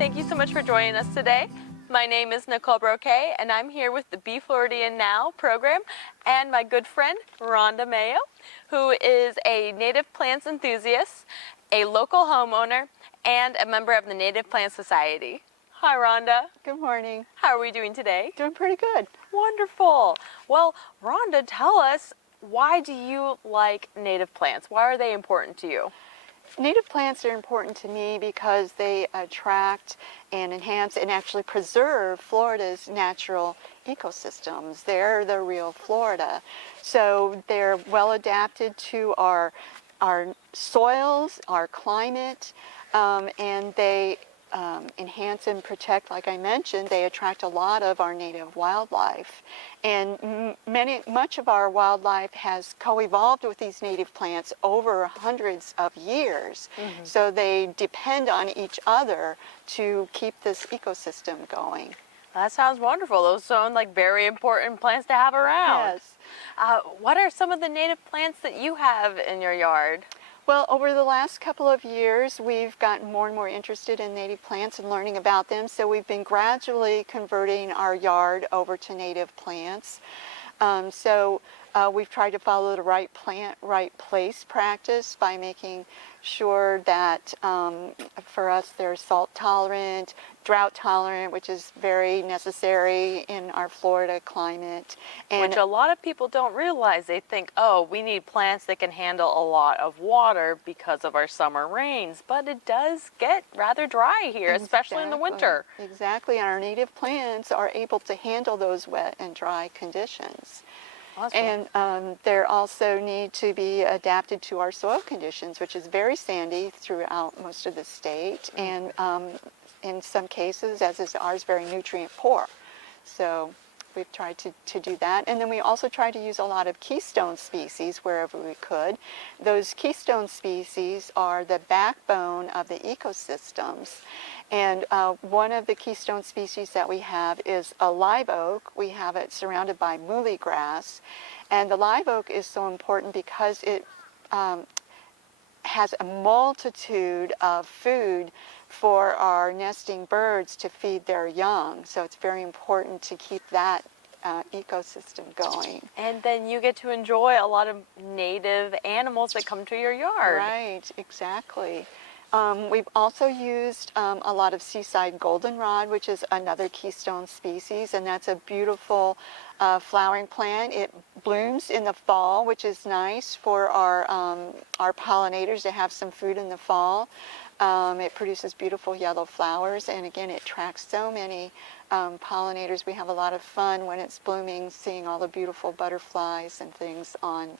Thank you so much for joining us today. My name is Nicole Broquet, and I'm here with the Be Floridian Now program and my good friend, Rhonda Mayo, who is a native plants enthusiast, a local homeowner, and a member of the Native Plant Society. Hi, Rhonda. Good morning. How are we doing today? Doing pretty good. Wonderful. Well, Rhonda, tell us, why do you like native plants? Why are they important to you? Native plants are important to me because they attract and enhance and actually preserve Florida's natural ecosystems. They're the real Florida. So they're well adapted to our soils, our climate, and they enhance and protect, like I mentioned. They attract a lot of our native wildlife. And much of our wildlife has co-evolved with these native plants over hundreds of years. Mm-hmm. So they depend on each other to keep this ecosystem going. That sounds wonderful. Those sound like very important plants to have around. Yes. What are some of the native plants that you have in your yard? Well, over the last couple of years, we've gotten more and more interested in native plants and learning about them. So we've been gradually converting our yard over to native plants. We've tried to follow the right plant, right place practice by making sure that for us they're salt tolerant, drought tolerant, which is very necessary in our Florida climate. Which a lot of people don't realize. They think, oh, we need plants that can handle a lot of water because of our summer rains. But it does get rather dry here, especially in the winter. Exactly, and our native plants are able to handle those wet and dry conditions. Awesome. And they also need to be adapted to our soil conditions, which is very sandy throughout most of the state, and in some cases, as is ours, very nutrient poor. So we've tried to do that. And then we also tried to use a lot of keystone species wherever we could. Those keystone species are the backbone of the ecosystems. And one of the keystone species that we have is a live oak. We have it surrounded by muhly grass. And the live oak is so important because it has a multitude of food for our nesting birds to feed their young. So it's very important to keep that ecosystem going. And then you get to enjoy a lot of native animals that come to your yard. Right, exactly. We've also used a lot of seaside goldenrod, which is another keystone species, and that's a beautiful flowering plant. It blooms in the fall, which is nice for our pollinators to have some food in the fall. It produces beautiful yellow flowers, and again, it attracts so many pollinators. We have a lot of fun when it's blooming, seeing all the beautiful butterflies and things on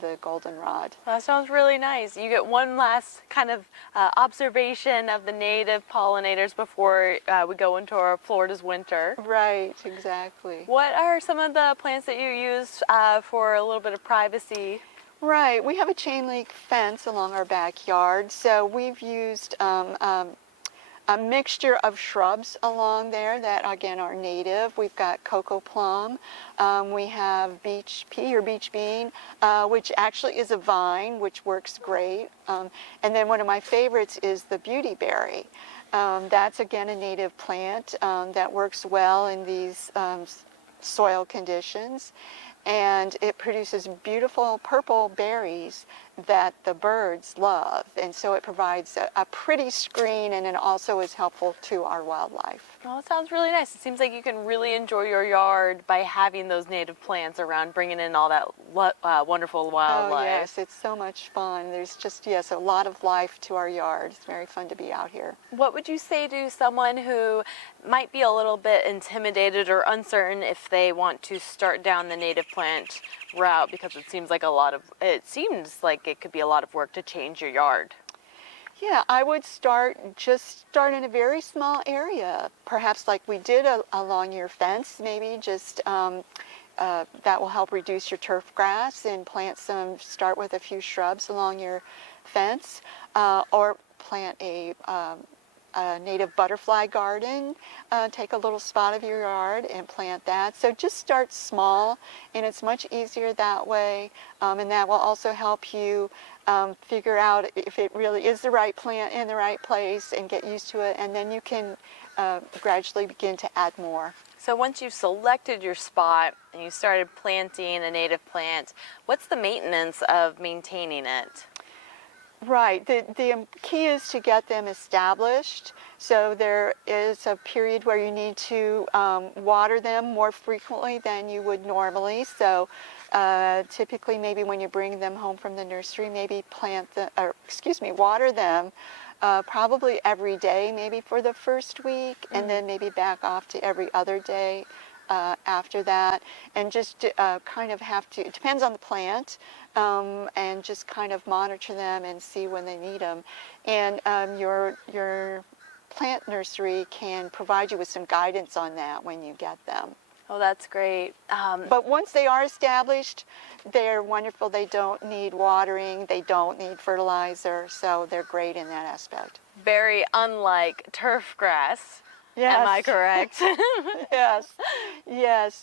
the goldenrod. That sounds really nice. You get one last kind of observation of the native pollinators before we go into our Florida's winter. Right, exactly. What are some of the plants that you use for a little bit of privacy? Right, we have a chain link fence along our backyard, so we've used a mixture of shrubs along there that, again, are native. We've got cocoa plum. We have beach pea or beach bean, which actually is a vine, which works great. And then one of my favorites is the beautyberry. That's, again, a native plant that works well in these soil conditions. And it produces beautiful purple berries that the birds love. And so it provides a pretty screen, and it also is helpful to our wildlife. Well, it sounds really nice. It seems like you can really enjoy your yard by having those native plants around, bringing in all that wonderful wildlife. Oh, yes, it's so much fun. There's just, yes, a lot of life to our yard. It's very fun to be out here. What would you say to someone who might be a little bit intimidated or uncertain if they want to start down the native plant route, because it seems like it could be a lot of work to change your yard? Yeah, I would start in a very small area, perhaps like we did along your fence, maybe just that will help reduce your turf grass, and start with a few shrubs along your fence, or plant a a native butterfly garden. Take a little spot of your yard and plant that. So just start small, and it's much easier that way, and that will also help you figure out if it really is the right plant in the right place and get used to it, and then you can gradually begin to add more. So once you've selected your spot and you started planting a native plant, what's the maintenance of maintaining it? Right. The key is to get them established. So there is a period where you need to water them more frequently than you would normally. So typically, maybe when you bring them home from the nursery, maybe water them probably every day, maybe for the first week, and then maybe back off to every other day after that, and just kind of have to, it depends on the plant, and just kind of monitor them and see when they need them. And your plant nursery can provide you with some guidance on that when you get them. Oh, that's great. But once they are established, they're wonderful. They don't need watering, they don't need fertilizer, so they're great in that aspect. Very unlike turf grass. Yes. Am I correct? Yes.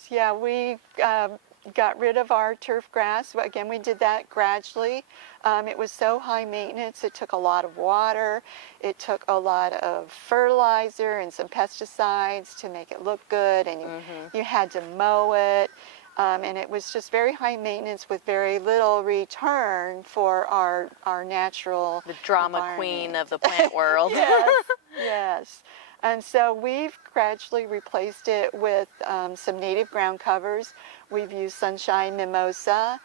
Yeah, we got rid of our turf grass. Again, we did that gradually. It was so high maintenance. It took a lot of water. It took a lot of fertilizer and some pesticides to make it look good, and you had to mow it. And it was just very high maintenance with very little return for our natural The drama queen of the plant world. Yes. And so we've gradually replaced it with some native ground covers. We've used sunshine mimosa.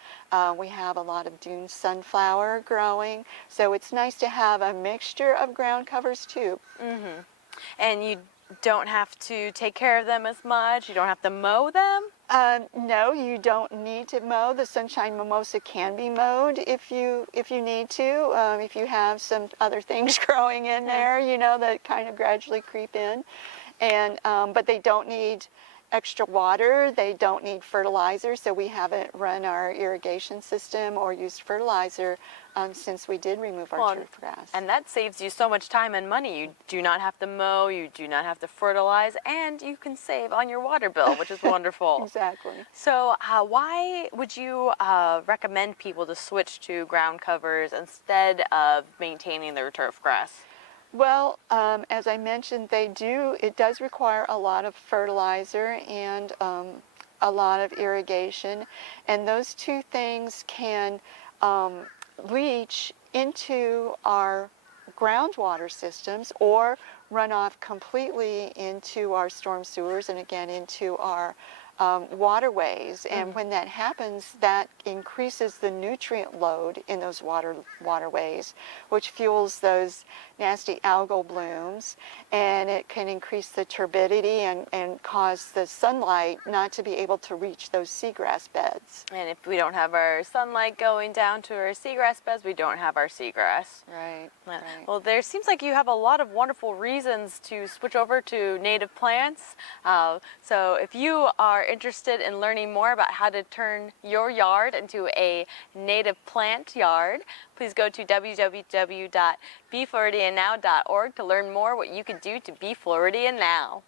We have a lot of dune sunflower growing. So it's nice to have a mixture of ground covers too. And you don't have to take care of them as much? You don't have to mow them? No, you don't need to mow. The sunshine mimosa can be mowed if you need to. If you have some other things growing in there, that kind of gradually creep in, and but they don't need extra water. They don't need fertilizer. So we haven't run our irrigation system or used fertilizer since we did remove our turf grass. And that saves you so much time and money. You do not have to mow, you do not have to fertilize, and you can save on your water bill, which is wonderful. Exactly. So why would you recommend people to switch to ground covers instead of maintaining their turf grass? Well, as I mentioned, it does require a lot of fertilizer and a lot of irrigation, and those two things can leach into our groundwater systems or run off completely into our storm sewers and again into our waterways. And when that happens, that increases the nutrient load in those waterways, which fuels those nasty algal blooms, and it can increase the turbidity and cause the sunlight not to be able to reach those seagrass beds. And if we don't have our sunlight going down to our seagrass beds, we don't have our seagrass. Right. Well, there seems like you have a lot of wonderful reasons to switch over to native plants. So if you are interested in learning more about how to turn your yard into a native plant yard, please go to www.befloridiannow.org to learn more what you can do to be Floridian now.